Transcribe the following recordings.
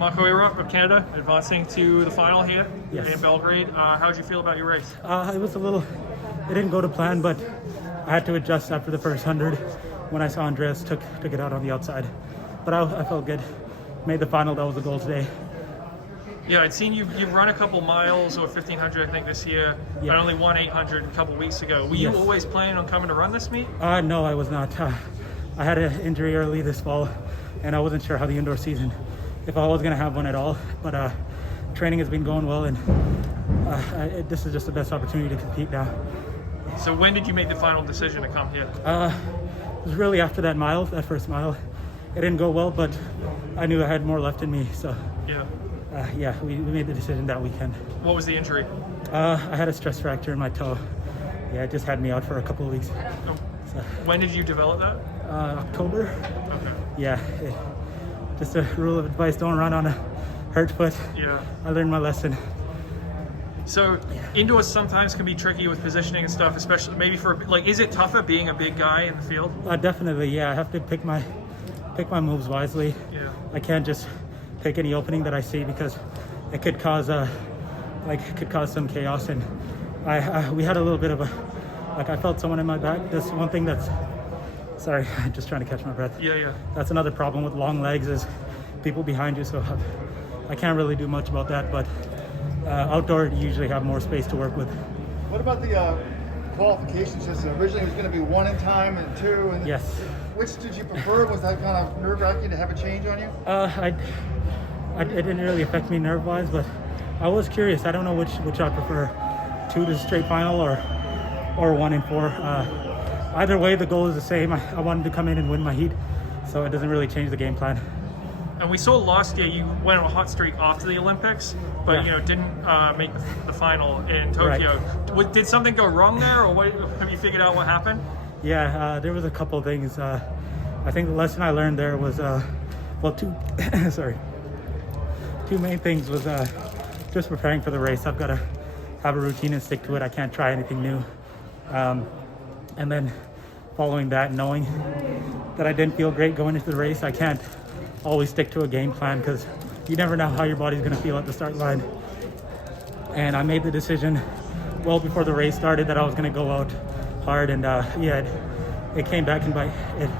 Marco Arop of Canada, advancing to the final here Yes. in Belgrade. How did you feel about your race? It was it didn't go to plan, but I had to adjust after the first 100 when I saw Andreas took it out on the outside. But I felt good. Made the final, that was the goal today. Yeah, I'd seen you run a couple miles or 1,500, I think, this year. Yeah. I only won 800 a couple weeks ago. Were Yes. you always planning on coming to run this meet? No, I was not. I had an injury early this fall, and I wasn't sure how the indoor season, if I was going to have one at all. But training has been going well, and this is just the best opportunity to compete now. So when did you make the final decision to come here? It was really after that first mile. It didn't go well, but I knew I had more left in me. So Yeah. we made the decision that weekend. What was the injury? I had a stress fracture in my toe. Yeah, it just had me out for a couple of weeks. Oh. So, When did you develop that? October. Okay. Yeah, just a rule of advice: don't run on a hurt foot. Yeah. I learned my lesson. So indoors sometimes can be tricky with positioning and stuff, especially maybe is it tougher being a big guy in the field? Definitely, yeah. I have to pick my moves wisely. Yeah. I can't just pick any opening that I see because it could cause some chaos. And we had a little bit of I felt someone in my back. That's one thing that's. Sorry, I'm just trying to catch my breath. Yeah. That's another problem with long legs is people behind you. So I can't really do much about that. But outdoor, you usually have more space to work with. What about the qualification system? Originally, it was going to be 1 in time and 2. And Yes. Which did you prefer? Was that kind of nerve-wracking to have a change on you? It didn't really affect me nerve-wise, but I was curious. I don't know which I prefer, 2 to straight final or 1 in 4. Either way, the goal is the same. I wanted to come in and win my heat, so it doesn't really change the game plan. And we saw last year you went on a hot streak after the Olympics, but Yeah. didn't make the final in Tokyo. Right. Did something go wrong there, or have you figured out what happened? Yeah, there was a couple of things. I think the lesson I learned there was, two main things was just preparing for the race. I've got to have a routine and stick to it. I can't try anything new. And then following that, knowing that I didn't feel great going into the race, I can't always stick to a game plan because you never know how your body's going to feel at the start line. And I made the decision well before the race started that I was going to go out hard, and it came back and it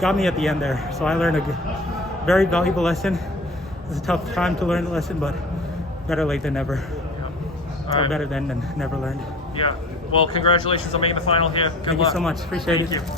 got me at the end there. So I learned a very valuable lesson. It's a tough time to learn the lesson, but better late than never. Yeah. All Or right. better than never learned. Yeah. Well, congratulations on making the final here. Good Thank luck. you so much. Appreciate it. Thank you.